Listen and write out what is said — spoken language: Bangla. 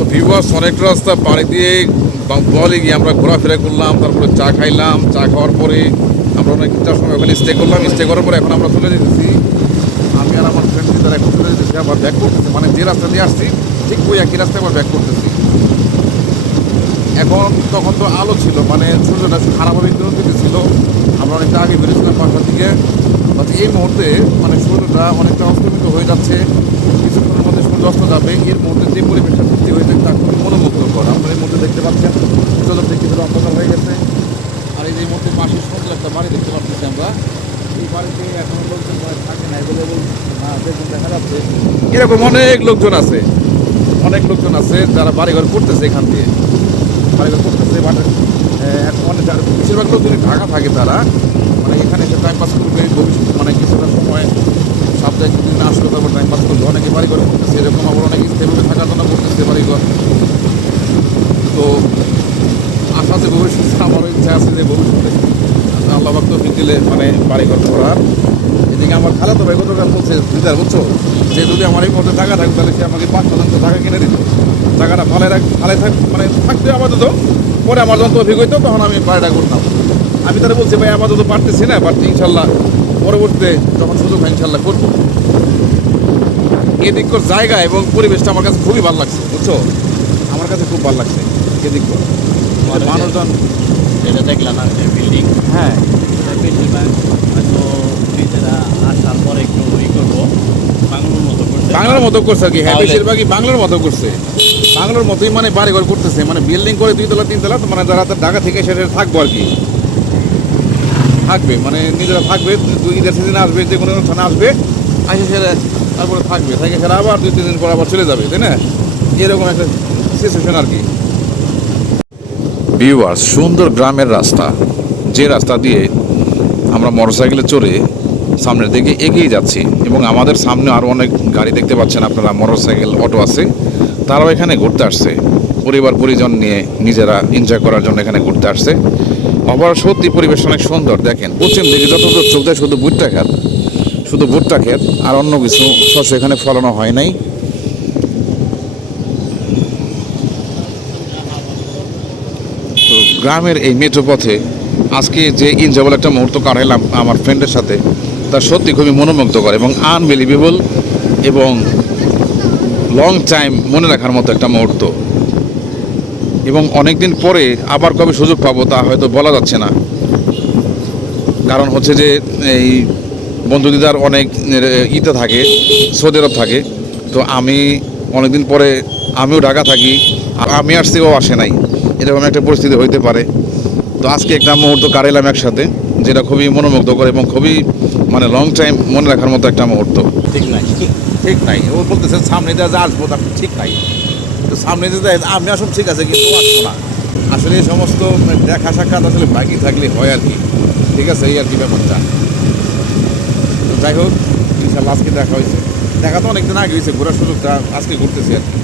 তো ভিউয়ার্স অনেকটা রাস্তা পাড়ি দিয়ে বলে গিয়ে আমরা ঘোরাফেরা করলাম, তারপরে চা খাইলাম। চা খাওয়ার পরে আমরা অনেকটা সময় ওখানে স্টে করলাম। স্টে করার পরে এখন আমরা চলে যেতেছি, আমি আর আমার ফ্রেন্ড তারা এখন চলে যেতেছি, আবার ব্যাক করতেছি। মানে যে রাস্তা দিয়ে আসছি ঠিক ওই একই রাস্তায় আবার ব্যাক করতেছি। এখন তখন তো আলো ছিল, মানে সূর্যটা খারাপভাবে কিরণ দিতেছিল। আমরা অনেকটা আগে বেরিয়েছিলাম 5টার দিকে। এই মুহূর্তে মানে সূর্যটা অনেকটা অস্তমিত হয়ে যাচ্ছে, কিছুক্ষণের মধ্যে সূর্য অস্ত যাবে। এর মুহূর্তে যে পরিবেশটা সৃষ্টি হয়েছে তা খুবই মনোমুগ্ধকর। আপনার এই মুহূর্তে দেখতে পাচ্ছেন চতুর্দিকে কিছুটা অন্ধকার হয়ে গেছে। আর এই যে মুহূর্তে পাশের সুন্দর একটা বাড়ি দেখতে পাচ্ছি আমরা। এই বাড়িতে এখন লোকজন থাকে না অ্যাভেলেবল দেখুন দেখা যাচ্ছে। এরকম অনেক লোকজন আছে, অনেক লোকজন আছে যারা বাড়িঘর করতেছে এখান দিয়ে, বাড়িঘর করতেছে। বাট এখন অনেক বেশিরভাগ লোকজন ঢাকা থাকে, তারা মানে এখানে এসে টাইম পাস করবে। ভবিষ্যতে মানে কিছুটা সময় সপ্তাহে কিছুদিন আসলে তারপর টাইম পাস করবে। অনেকে বাড়িঘর করতেছে, এরকম আবার অনেকে স্টেবলে থাকার জন্য করতেছে বাড়িঘর। তো আশা আছে ভবিষ্যতে, আমারও ইচ্ছা আছে যে ভবিষ্যতে আল্লাহ পাক তৌফিক দিলে মানে বাড়িঘর করার। এদিকে আমার খালাতো ভাই গতকাল বলছে দিদার বুঝছো, যে যদি আমার এই মধ্যে টাকা থাকবে তাহলে সে আমাকে 5 শতাংশ টাকা কিনে দিত। টাকাটা ফালে মানে থাকতে আপাতত, পরে আমার যখন তৌফিক হইতো তখন আমি বাড়িটা করতাম। আমি তারা বলছি ভাই আপাতত পারতেছি না, বাট ইনশাল্লাহ পরবর্তীতে যখন সুযোগ হয় ইনশাল্লাহ করবো। এদিকর জায়গা এবং পরিবেশটা আমার কাছে খুবই ভালো লাগছে বুঝছো, আমার কাছে খুব ভালো লাগছে এদিকর মানুষজন। যেটা দেখলাম আর বিল্ডিং, হ্যাঁ বেশিরভাগ হয়তো নিজেরা আসার পরে একটু করবো বাংলার মতো করছে, বাংলার মতো করছে আর কি। হ্যাঁ বেশিরভাগই বাংলার মতো করছে, বাংলার মতোই মানে বাড়িঘর করতেছে, মানে বিল্ডিং করে 2 তলা 3 তলা। মানে যারা ঢাকা থেকে সেটা থাকবো আর কি, থাকবে মানে নিজেরা থাকবে। ঈদের সিজনে আসবে, যে কোনো অনুষ্ঠানে আসবে, আসে সেরা তারপরে থাকবে, থাকে সেরা আবার 2-3 দিন পর আবার চলে যাবে, তাই না? এরকম একটা সিচুয়েশন আর কি। ভিউয়ার্স সুন্দর গ্রামের রাস্তা, যে রাস্তা দিয়ে আমরা মোটরসাইকেলে চড়ে সামনের দিকে এগিয়ে যাচ্ছি, এবং আমাদের সামনে আরও অনেক গাড়ি দেখতে পাচ্ছেন আপনারা, মোটরসাইকেল অটো আছে। তারাও এখানে ঘুরতে আসছে, পরিবার পরিজন নিয়ে নিজেরা এনজয় করার জন্য এখানে ঘুরতে আসছে। আবার সত্যি পরিবেশ অনেক সুন্দর। দেখেন পশ্চিম দিকে যতদূর চোখ যায় শুধু ভুট্টা ক্ষেত, শুধু ভুট্টা ক্ষেত, আর অন্য কিছু শস্য এখানে ফলানো হয় নাই। তো গ্রামের এই মেট্রো পথে আজকে যে এনজয়েবল একটা মুহূর্ত কাটাইলাম আমার ফ্রেন্ডের সাথে, তা সত্যি খুবই মনোমুগ্ধকর এবং আনবিলিভেবল এবং লং টাইম মনে রাখার মতো একটা মুহূর্ত। এবং অনেক দিন পরে আবার কবে সুযোগ পাবো তা হয়তো বলা যাচ্ছে না, কারণ হচ্ছে যে এই বন্ধু দিদার অনেক ইতে থাকে, সৌদি আরব থাকে। তো আমি অনেকদিন পরে আমিও ঢাকা থাকি, আমি আসছি ও আসে নাই, এরকম একটা পরিস্থিতি হইতে পারে। তো আজকে একটা মুহূর্ত কাটাইলাম একসাথে, যেটা খুবই মনোমুগ্ধকর এবং খুবই মানে লং টাইম মনে রাখার মতো একটা মুহূর্ত। ঠিক নাই, ঠিক নাই, ও বলতেছে সামনে দিয়ে যা আসবো তার ঠিক নাই। তো সামনে যে আমি আসব ঠিক আছে, কিন্তু ও আসবো না। আসলে এই সমস্ত দেখা সাক্ষাৎ আসলে বাকি থাকলে হয় আর কি, ঠিক আছে, এই আর কি ব্যাপারটা। যাই হোক ইনশাল্লাহ আজকে দেখা হয়েছে, দেখা তো অনেকদিন আগে হয়েছে, ঘোরার সুযোগটা আজকে ঘুরতেছি আর কি।